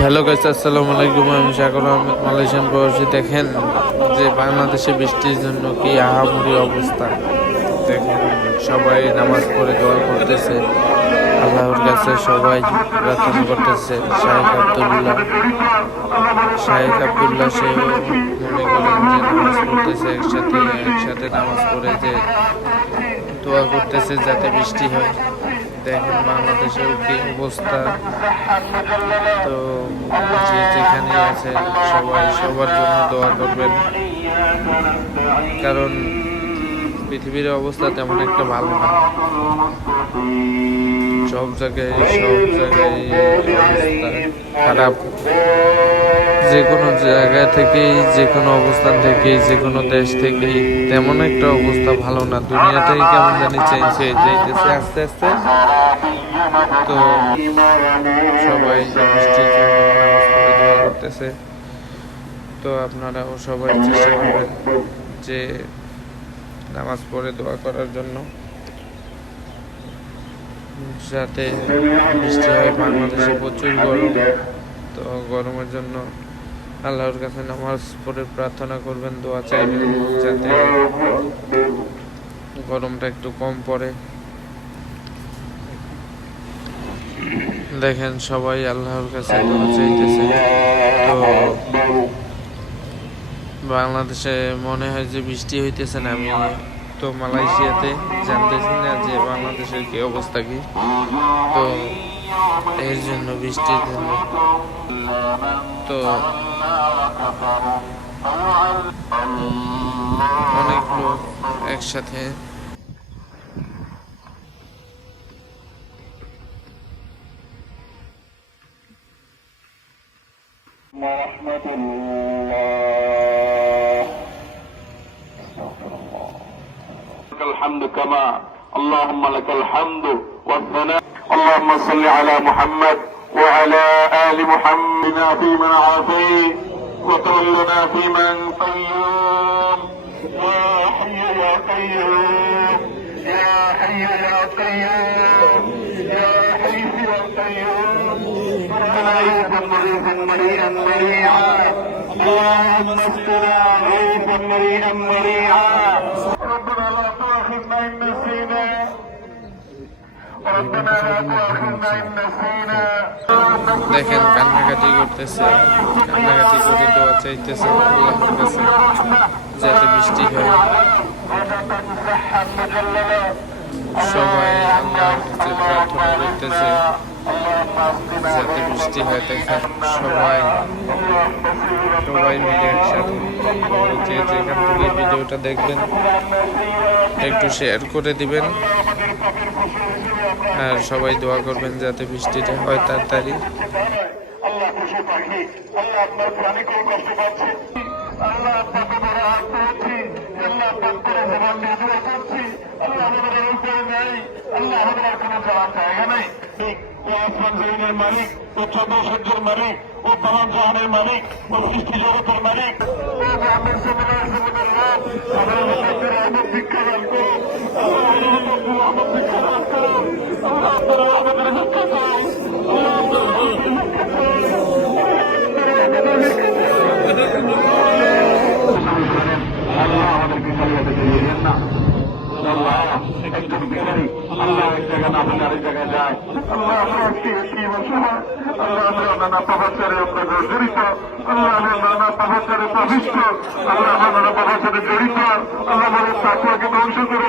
Hello guys আসসালামু আলাইকুম। আমি সাগর আহমেদ, মালয়েশিয়ান প্রবাসী। দেখেন যে বাংলাদেশে বৃষ্টির জন্য কি আহামরি অবস্থা। দেখেন, সবাই নামাজ পড়ে দোয়া করতেছে। আল্লাহর কাছে সবাই প্রার্থনা করতেছে শাহেখ আবদুল্লাহ। শাহেখ আবদুল্লাহ সেও মনে করেন যে নামাজ পড়তেছে, একসাথে একসাথে নামাজ পড়ে যে দোয়া করতেছে যাতে বৃষ্টি হয়। দেখেন বাংলাদেশের কি অবস্থা। তো যে যেখানে আছে, সবাই সবার জন্য দোয়া করবেন। কারণ পৃথিবীর অবস্থা তেমন একটা ভালো না। সব জায়গায় সব জায়গায় খারাপ। যে কোনো জায়গা থেকেই, যে কোনো অবস্থান থেকেই, যে কোনো দেশ থেকেই, তেমন একটা অবস্থা ভালো না। দুনিয়াটাই কেমন জানি চেঞ্জ হয়ে যাইতেছে আস্তে আস্তে। তো সবাই করতেছে। তো আপনারাও সবাই চেষ্টা করবেন যে নামাজ পড়ে দোয়া করার জন্য। যাতে বৃষ্টি হয়, বাংলাদেশে প্রচুর গরম। তো গরমের জন্য আল্লাহর কাছে নামাজ পড়ে প্রার্থনা করবেন, দোয়া চাইবেন যাতে গরমটা একটু কম পড়ে। দেখেন সবাই আল্লাহর কাছে দোয়া চাইতেছে। তো বাংলাদেশে মনে হয় যে বৃষ্টি হইতেছে না, আমি তো মালয়েশিয়াতে জানতেছি না যে বাংলাদেশের কি অবস্থা কি। তো এর জন্য বৃষ্টির জন্য তো অনেক লোক একসাথে الحمد كما اللهم لك الحمد والثناء. اللهم صل على محمد وعلى آل محمد. فيمن عافيت وتولنا فيمن قيوم يا حي يا قيوم. يا حي يا قيوم. يا حي يا قيوم. غيثا مغيثا مريئا مريعا اللهم اسقنا غيثا مريئا مريعا দেখেন, কান্নাকাটি করতেছে। কান্নাকাটি করে দোয়া চাইতেছে কাছে, যাতে বৃষ্টি হয়। সবাই আল্লাহর প্রার্থনা করতেছে, যাতে বৃষ্টি হয়। দেখেন, সবাই সবাই মিলে একসাথে যেখান থেকে ভিডিওটা দেখবেন, একটু শেয়ার করে দিবেন। আর সবাই দোয়া করবেন যাতে বৃষ্টিটা হয় তাড়াতাড়ি। মালিক ও চন্দ্র সূর্যের মালিক ও পালন জাহানের মালিক ও সৃষ্টি জগতের মালিক সমুদায় লোক আমাদের লোকের আমার ভিক্ষা দান করো আল্লাহ আমাদের আমার ভিক্ষা দান করো আল্লাহ আপনারা আমাদের ভিক্ষা দাও আল্লাহ আপনারা আমাদের ভিক্ষা দাও আল্লাহ আমাদেরকে খালিয়াতে দিয়ে না আল্লাহ একজন বিকারী আল্লাহ একটি একটি বছর আল্লাহ নানা পাপাচারে আমরা জড়িত। আল্লাহ নানা পাপাচারে প্রবিষ্ট আল্লাহ নানা পাপাচারে জড়িত। আল্লাহ আমাদের তাকুয়াকে ধ্বংস করে